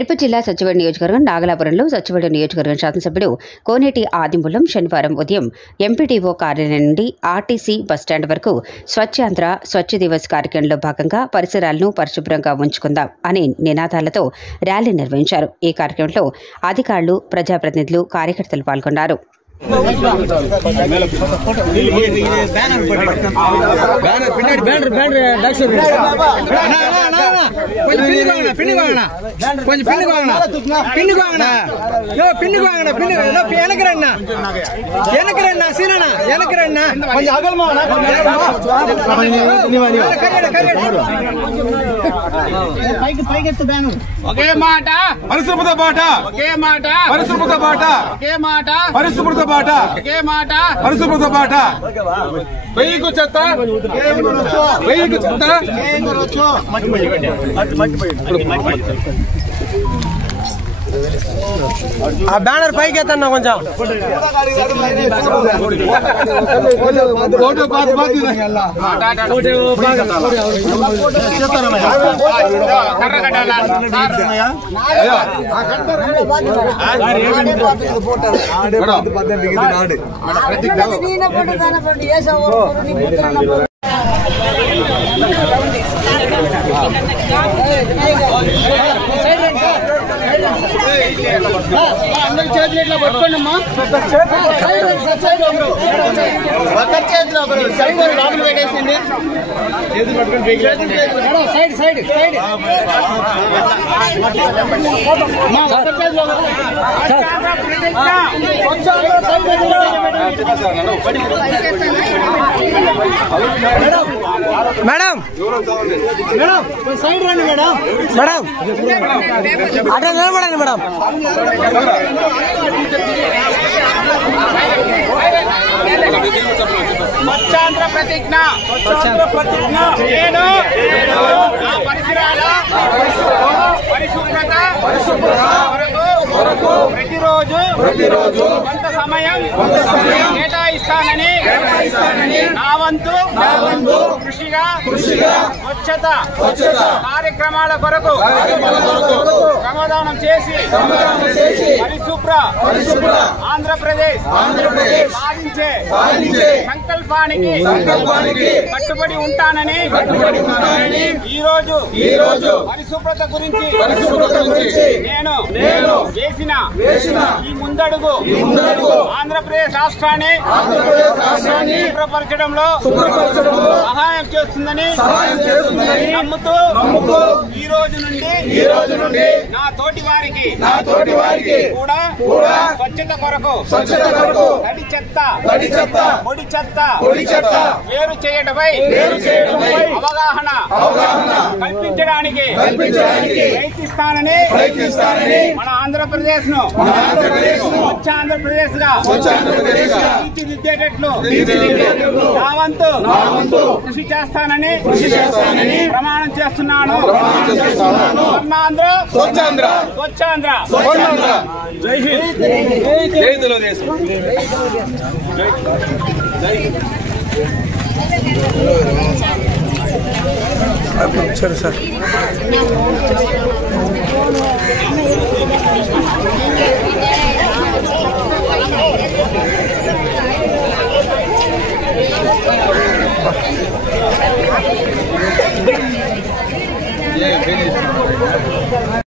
తిరుపతి జిల్లా సచివాలయ నియోజకవర్గం నాగలాపురంలో సచివాలయ నియోజకవర్గం శాసనసభ్యుడు కోనేటి ఆదిమూలం శనివారం ఉదయం ఎంపీడీఓ కార్యాలయం నుండి ఆర్టీసీ బస్టాండ్ వరకు స్వచ్ఛాంధ్ర స్వచ్ఛ దివస్ కార్యక్రమంలో భాగంగా పరిసరాలను పరిశుభ్రంగా ఉంచుకుందాం అనే నినాదాలతో ర్యాలీ నిర్వహించారు. ఈ కార్యక్రమంలో అధికారులు, ప్రజాప్రతినిధులు, కార్యకర్తలు పాల్గొన్నారు. ఒకే మాట పరిశుభ్రత బాట, ఒకే మాట పరిశుభ్రత బాట, ఒకే మాట పరిశుభ్రత బాట, ఒకే మాట పరిశుభ్రత బాట. వెయ్యికు చెత్త, వెయ్యికు చెత్త. ఆ బ్యానర్ పైకి ఎత్తన్నా కొంచెం. అందరి చేతులు ఇట్లా పట్టుకోండి అమ్మా. ఒకరి చేతిలో లోపల పెట్టేసింది. Side side side madam, madam side రండి మేడం. మేడం అట్లా నిలబడండి మేడం. స్వచ్ఛాంధ్ర ప్రతిజ్ఞ, స్వచ్ఛాంధ్ర ప్రతిజ్ఞ. నేను నా పరిసరాల పరిశుభ్రత వరకు ప్రతిరోజు కొంత సమయం కేటాయిస్తానని నా వంతు కృషిగా స్వచ్ఛత కార్యక్రమాల కొరకు శ్రమదానం చేసి పరిశుభ్ర ఆంధ్రప్రదేశ్ సాధించే సంకల్పానికి కట్టుబడి ఉంటానని ఈ రోజు పరిశుభ్రత గురించి నేను చేసిన ఈ ముందడుగు ఆంధ్రప్రదేశ్ రాష్ట్రాన్ని శుభ్రపరచడంలో సహాయం చేస్తుందని నమ్ముతూ ఈ రోజు నుండి నా తోటి వారికి కూడా స్వచ్ఛత కొరకు తడి చెత్త పొడి చెత్త వేరు చేయడమై అవగాహన కల్పించడానికి ప్రయత్నిస్తానని మన ఆంధ్రప్రదేశ్ ను స్వచ్ఛ ఆంధ్రప్రదేశ్ గా తీర్చిదిద్దేటట్లు నా వంతు కృషి చేస్తానని ప్రమాణం చేస్తున్నాను. స్వచ్ఛాంధ్ర. జై హింద్, జై తెలుగుదేశం. సరే సార్.